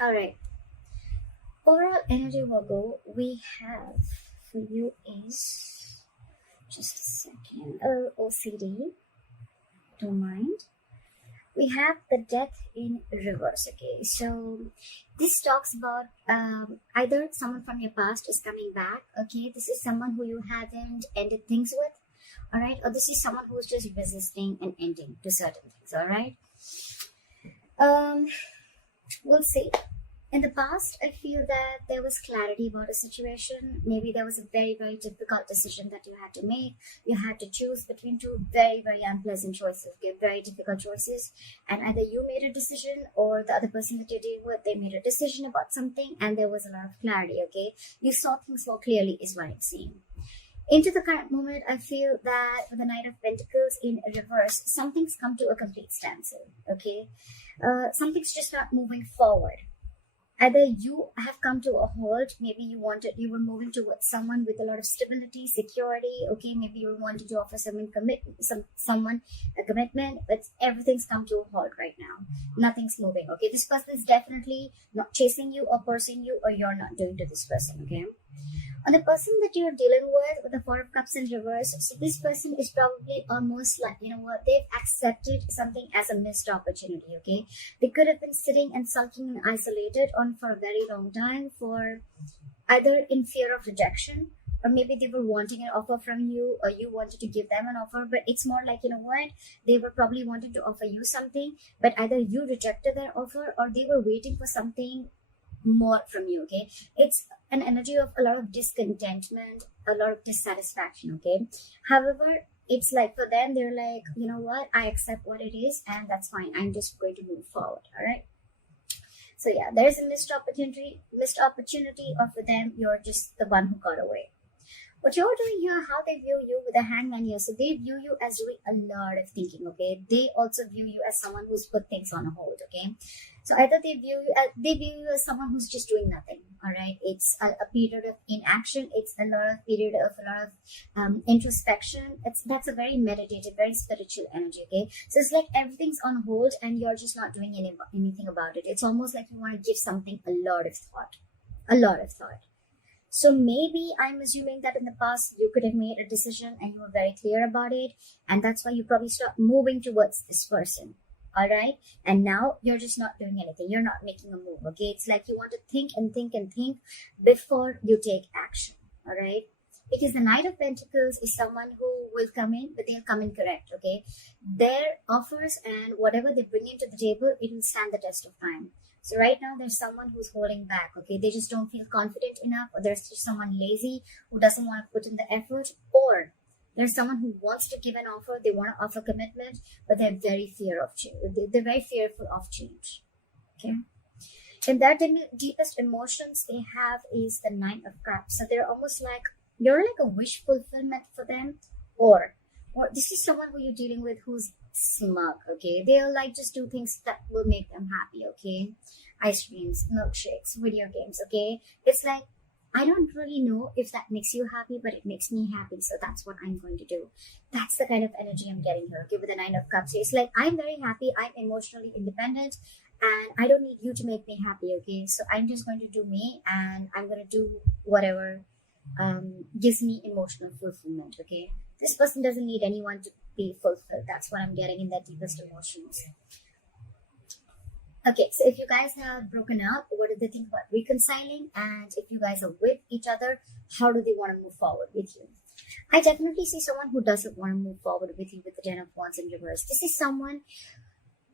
All right. Overall energy, Virgo, we have for you is just a second. Oh, OCD. Don't mind. We have the death in reverse. Okay, so this talks about either someone from your past is coming back. Okay, this is someone who you haven't ended things with. All right, or this is someone who's just resisting an ending to certain things. All right. Um, we'll see. In the past, I feel that there was clarity about a situation. Maybe there was a very, very difficult decision that you had to make. You had to choose between two very, very unpleasant choices, okay? Very difficult choices. And either you made a decision or the other person that you're dealing with, they made a decision about something and there was a lot of clarity, okay? You saw things more clearly, is what I'm saying. Into the current moment, I feel that for the Knight of Pentacles in reverse, something's come to a complete standstill, okay? Something's just not moving forward. Either you have come to a halt, maybe you were moving towards someone with a lot of stability, security, okay, maybe you wanted to offer someone a commitment, but everything's come to a halt right now. Nothing's moving, okay? This person is definitely not chasing you or pursuing you, or you're not doing to this person, okay? And the person that you're dealing with the Four of Cups in reverse, so this person is probably almost like, you know what, they've accepted something as a missed opportunity, okay? They could have been sitting and sulking and isolated on for a very long time, for either in fear of rejection, or maybe they were wanting an offer from you, or you wanted to give them an offer, but it's more like, you know what, they were probably wanting to offer you something, but either you rejected their offer or they were waiting for something more from you, okay? It's an energy of a lot of discontentment, a lot of dissatisfaction, okay? However, it's like for them, they're like, you know what, I accept what it is and that's fine. I'm just going to move forward, all right? So yeah, there's a missed opportunity, or for them, you're just the one who got away. What you're doing here, how they view you with a hangman here. So they view you as doing a lot of thinking, okay? They also view you as someone who's put things on hold, okay? So either they view you as someone who's just doing nothing, all right? It's a period of inaction. It's a lot of introspection. That's a very meditative, very spiritual energy, okay? So it's like everything's on hold and you're just not doing anything about it. It's almost like you want to give something a lot of thought. So maybe I'm assuming that in the past you could have made a decision and you were very clear about it, and that's why you probably start moving towards this person. All right, and now you're just not doing anything. You're not making a move. Okay, it's like you want to think and think and think before you take action. All right, because the Knight of Pentacles is someone who will come in, but they'll come in correct. Okay, their offers and whatever they bring into the table, it will stand the test of time. So right now there's someone who's holding back, okay? They just don't feel confident enough, or there's just someone lazy who doesn't want to put in the effort, or there's someone who wants to give an offer, they want to offer commitment, but they're very fear of change. They're very fearful of change, okay? And that deepest emotions they have is the Nine of Cups. So they're almost like, you're like a wish fulfillment for them, or this is someone who you're dealing with who's smug, okay? They'll like just do things that will make them happy, okay? Ice creams, milkshakes, video games, okay? It's like, I don't really know if that makes you happy, but it makes me happy, so that's what I'm going to do. That's the kind of energy I'm getting here, okay, with the Nine of Cups. It's like, I'm very happy, I'm emotionally independent, and I don't need you to make me happy, okay? So I'm just going to do me, and I'm going to do whatever gives me emotional fulfillment, okay? This person doesn't need anyone to be fulfilled. That's what I'm getting in their deepest emotions. Okay, so if you guys have broken up, what do they think about reconciling? And if you guys are with each other, how do they want to move forward with you? I definitely see someone who doesn't want to move forward with you with the Ten of Wands in reverse. This is someone,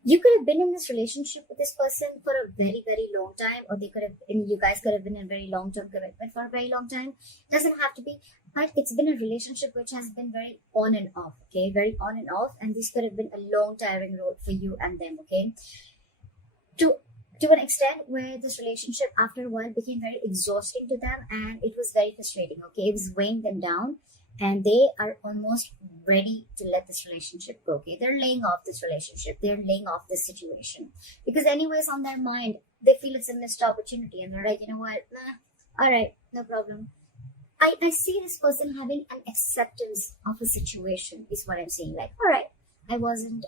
you could have been in this relationship with this person for a very, very long time, or you guys could have been in a very long-term commitment for a very long time. Doesn't have to be, but it's been a relationship which has been very on and off, okay? Very on and off, and this could have been a long, tiring road for you and them, okay? To an extent where this relationship after a while became very exhausting to them, and it was very frustrating, okay? It was weighing them down, and they are almost ready to let this relationship go, okay? They're laying off this relationship. They're laying off this situation. Because anyways, on their mind, they feel it's a missed opportunity, and they're like, you know what? Nah, all right, no problem. I see this person having an acceptance of a situation is what I'm saying. Like, all right, I wasn't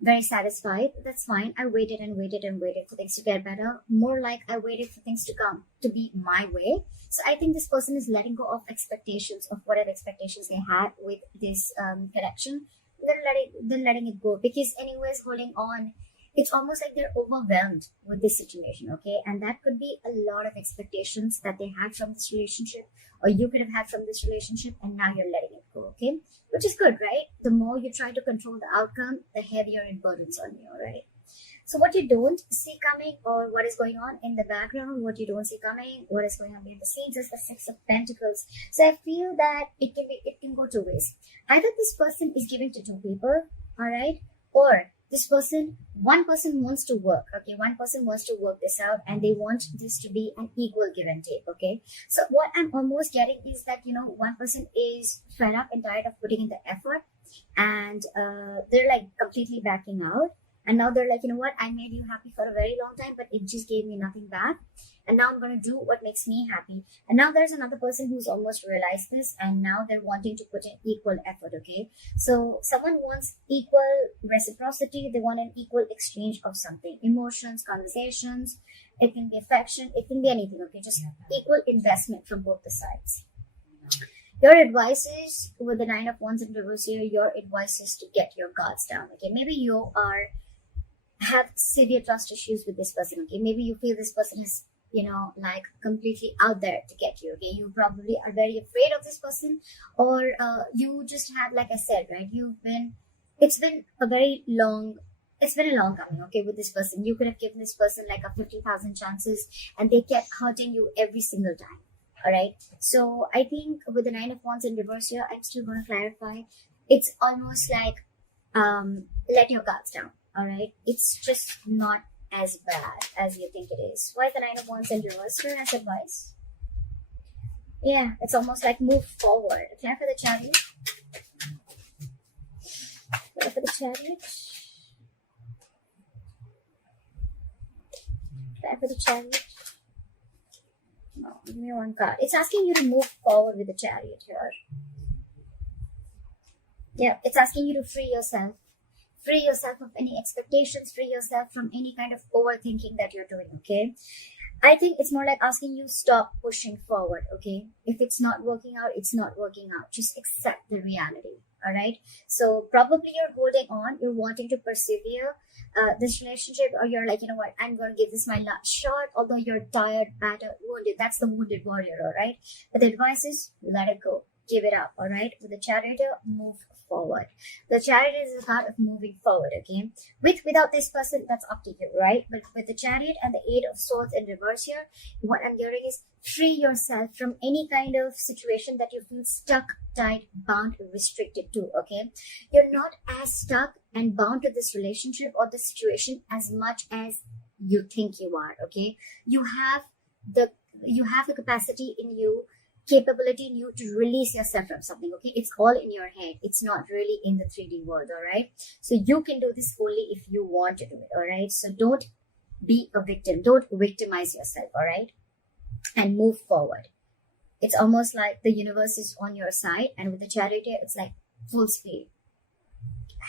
very satisfied. That's fine. I waited and waited and waited for things to get better. More like I waited for things to come to be my way. So I think this person is letting go of expectations, of whatever expectations they had with this connection. They're letting it go, because anyways, holding on, it's almost like they're overwhelmed with this situation, okay? And that could be a lot of expectations that they had from this relationship, or you could have had from this relationship, and now you're letting it go, okay? Which is good, right? The more you try to control the outcome, the heavier it burdens on you, right? So what you don't see coming, or what is going on in the background, what you don't see coming, what is going on behind the scenes, is the Six of Pentacles. So I feel that it can go two ways. Either this person is giving to two people, all right, or one person wants to work, okay? One person wants to work this out, and they want this to be an equal give and take, okay? So what I'm almost getting is that, one person is fed up and tired of putting in the effort, and they're like completely backing out. And now they're like, you know what? I made you happy for a very long time, but it just gave me nothing back. And now I'm going to do what makes me happy. And now there's another person who's almost realized this, and now they're wanting to put in equal effort, okay? So someone wants equal reciprocity. They want an equal exchange of something. Emotions, conversations. It can be affection. It can be anything, okay? Just equal investment from both the sides. Your advice is, with the Nine of Wands in reverse here, your advice is to get your guards down, okay? Maybe you have severe trust issues with this person, okay? Maybe you feel this person is, like completely out there to get you, okay? You probably are very afraid of this person, or you just have, like I said, right? It's been a long coming, okay, with this person. You could have given this person like a 50,000 chances, and they kept hurting you every single time, all right? So I think with the Nine of Wands in reverse here, I'm still going to clarify. It's almost like, let your guards down. All right, it's just not as bad as you think it is. Why the Nine of Wands in reverse here as advice? Yeah, it's almost like move forward. Clear for the Chariot. Clear for the Chariot. Clear for the Chariot. No, give me one card. It's asking you to move forward with the Chariot here. Yeah, it's asking you to free yourself. Free yourself of any expectations, free yourself from any kind of overthinking that you're doing, okay? I think it's more like asking you stop pushing forward, okay? If it's not working out, it's not working out. Just accept the reality, all right? So probably you're holding on, you're wanting to persevere this relationship, or you're like, you know what, I'm going to give this my last shot, although you're tired, battered, wounded. That's the wounded warrior, all right? But the advice is let it go. Give it up, all right? With the Chariot, move forward. The Chariot is a card of moving forward, okay? Without this person, that's up to you, right? But with the Chariot and the Eight of Swords in reverse here, what I'm hearing is free yourself from any kind of situation that you feel stuck, tied, bound, restricted to, okay? You're not as stuck and bound to this relationship or this situation as much as you think you are, okay? You have the capacity in you, capability in you to release yourself from something, okay? It's all in your head. It's not really in the 3D world, all right? So you can do this only if you want to do it, all right? So don't be a victim. Don't victimize yourself, all right? And move forward. It's almost like the universe is on your side, and with the Chariot, it's like full speed.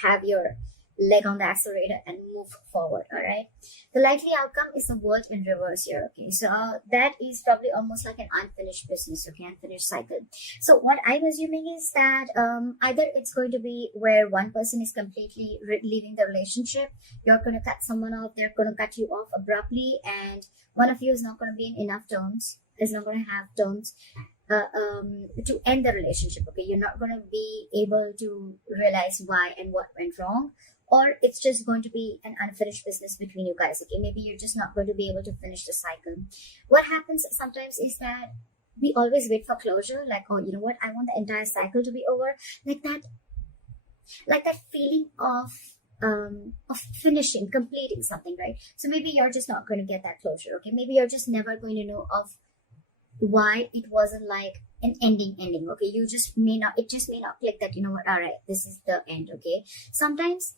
Have your leg on the accelerator and move forward, all right? The likely outcome is the World in reverse here, okay? So that is probably almost like an unfinished business, okay? Unfinished cycle. So what I'm assuming is that either it's going to be where one person is completely leaving the relationship, you're going to cut someone off, they're going to cut you off abruptly, and one of you is not going to be in enough terms, is not going to have terms to end the relationship, okay? You're not going to be able to realize why and what went wrong, or it's just going to be an unfinished business between you guys, okay? Maybe you're just not going to be able to finish the cycle. What happens sometimes is that we always wait for closure, like, oh, you know what, I want the entire cycle to be over, like that feeling of finishing, completing something, right? So maybe you're just not going to get that closure, okay? Maybe you're just never going to know of why it wasn't like an ending, okay? It just may not click that, you know what, all right, this is the end, okay? Sometimes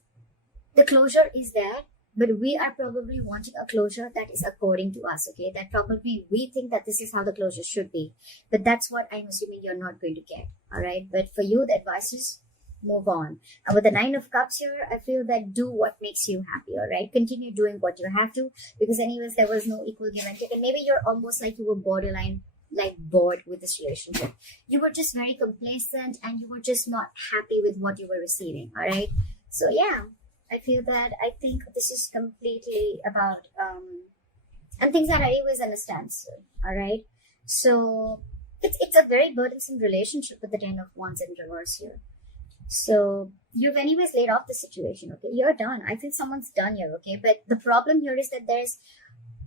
the closure is there, but we are probably wanting a closure that is according to us, okay? That probably we think that this is how the closure should be, but that's what I'm assuming you're not going to get, all right? But for you, the advice is move on. And with the Nine of Cups here, I feel that do what makes you happy, all right? Continue doing what you have to, because anyways, there was no equal give and take. And maybe you're almost like you were borderline, like bored with this relationship. You were just very complacent and you were just not happy with what you were receiving, all right? So yeah, I feel that I think this is completely about, and things are anyways in a standstill, all right? So it's a very burdensome relationship with the Ten of Wands in reverse here. So you've anyways laid off the situation, okay? You're done. I feel someone's done here, okay? But the problem here is that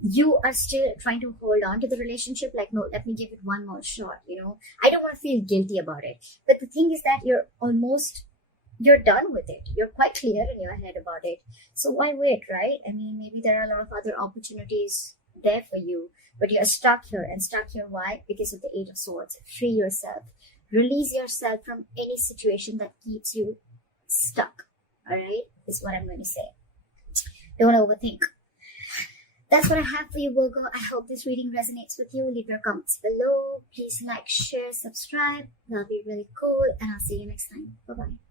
you are still trying to hold on to the relationship. Like, no, let me give it one more shot, you know? I don't want to feel guilty about it. But the thing is that you're done with it. You're quite clear in your head about it. So why wait, right? I mean, maybe there are a lot of other opportunities there for you, but you're stuck here. And stuck here, why? Because of the Eight of Swords. Free yourself. Release yourself from any situation that keeps you stuck. All right? Is what I'm going to say. Don't overthink. That's what I have for you, Virgo. I hope this reading resonates with you. Leave your comments below. Please like, share, subscribe. That'll be really cool. And I'll see you next time. Bye-bye.